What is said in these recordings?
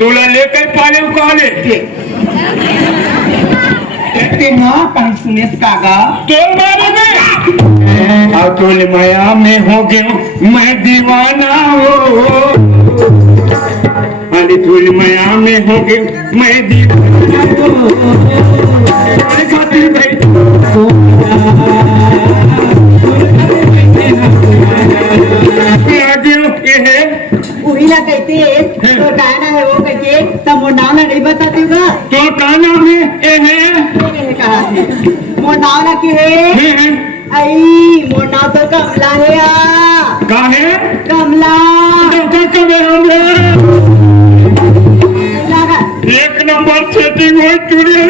तुला लेकर पाले उकाले काही सुनेस कागा तो मारोगे और तुल माया में हो गयो मैं दीवाना हो अरे तुल माया में हो गयो मैं दीवाना हो खातिर भाई वही ना कहते तो गाना है वो कहते तब वो नाम ना नहीं बताती का तो का नाम है ये है कहा मोर नाम ना की है आई मोर नाम तो कमला है आ का है कमला एक नंबर सेटिंग हुई तुरी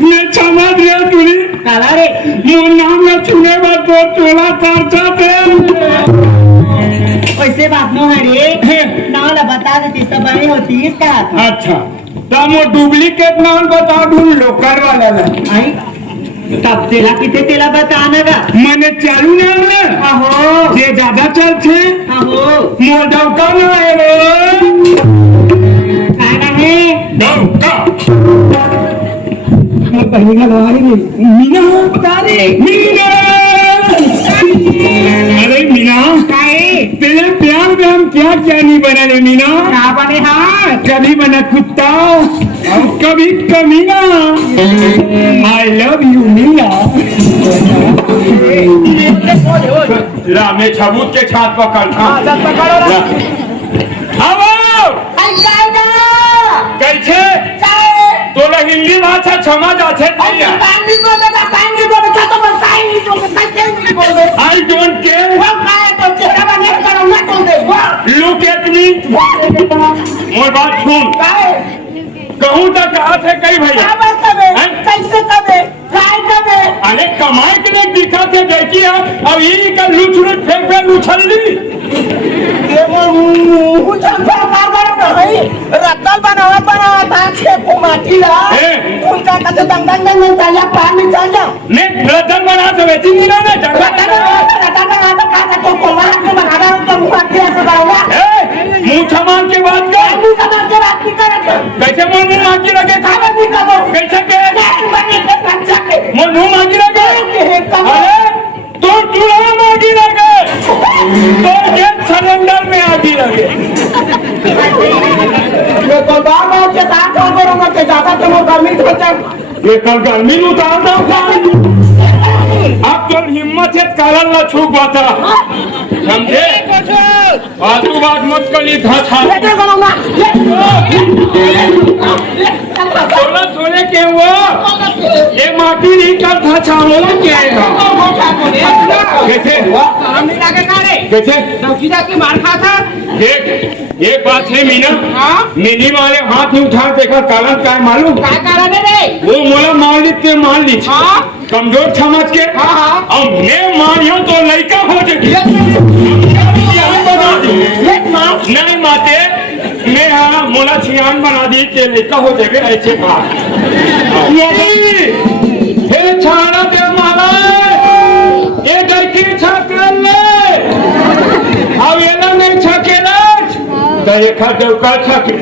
मैं क्षमा दिया तुरी काला रे मोर नाम ना सुने बाद तो चोला खर्चा थे वैसे बात नो है रे नाम ला बता देती सब बड़ी होती इसका अच्छा तो वो डुप्लीकेट नाम बता दूं लोकल वाला ना आई तब तेला कितने तेला बताना का मैंने चालू नाम ना आहो ये ज्यादा चल थे आहो मोर डौका ना है रे खाना है डौका मोर बहनी का लवारी नहीं मीना तारे मीना अरे मीना तेरे प्यार में हम क्या क्या नहीं बना रे मीना क्या बने हाँ कभी बना कुत्ता और कभी कमीना आई लव यू मीना ला मैं सबूत के साथ पकड़ कैसे तोला हिंदी भाषा समझ आते I don't care look at me more बात सुन कहूँ तक कहा थे कई भैया कैसे कबे काय कबे अरे कमाई के लिए दिखा थे देखी अब यही का लूच लूच फेंक फेंक उछल ली रत्तल बनावा था खेपो माटी ला उनका कसे दंगन में ताया पानी चल जा ने रतन बना तो बेची नहीं ना जंगल रत्तल बना तो का कोमार के बनाना तो मुंह के ऐसे बनाऊंगा मुंह थमान के बात कर मुंह थमान के बात की कर कैसे मुंह में मांगी लगे खाना नहीं करो कैसे के मुंह मांगी लगे अरे तो चूल्हा मांगी लगे तो ये सिलेंडर में आगी लगे ये तो बार-बार से बात करूंगा कि ज्यादा तो गर्मी तो ये कल गर्मी में उतार दो अब तो हिम्मत है काला ना छू पाता समझे आतू बात मत करी था सोलह सोने के वो ये माटी नहीं कर था छावला क्या है कैसे कैसे की मार खा था देख एक बात है मीना मिनी वाले हाथ नहीं उठा देखा कारण क्या है मालूम क्या कारण है रे वो मोला मान ली कमजोर समझ के और मैं मानियो तो लड़का हो जाएगी नहीं माते मैं हाँ मोला छियान बना दी के लड़का हो जाएगा ऐसे बात हे छाड़ा दे माला ये लड़की छाकर ले अब ये ना नहीं छकेला तो ये खा देवका छके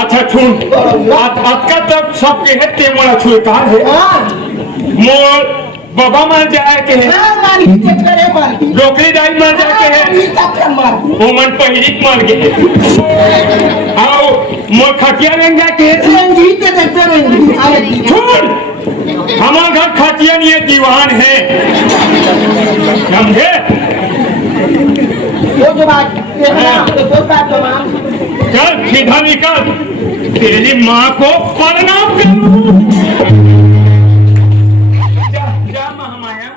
अच्छा सुन आज का तक सबके है ते मोला छुए कार है मोर बाबा मर जाए के है रोकड़ी दाई मर जाए के है वो मन पहिरी मर गए आओ मोर खटिया लग जाए के है छोड़ हमारा घर खटिया नहीं है दीवान है समझे चल सीधा निकल तेरी माँ को प्रणाम करूं। जा महामाया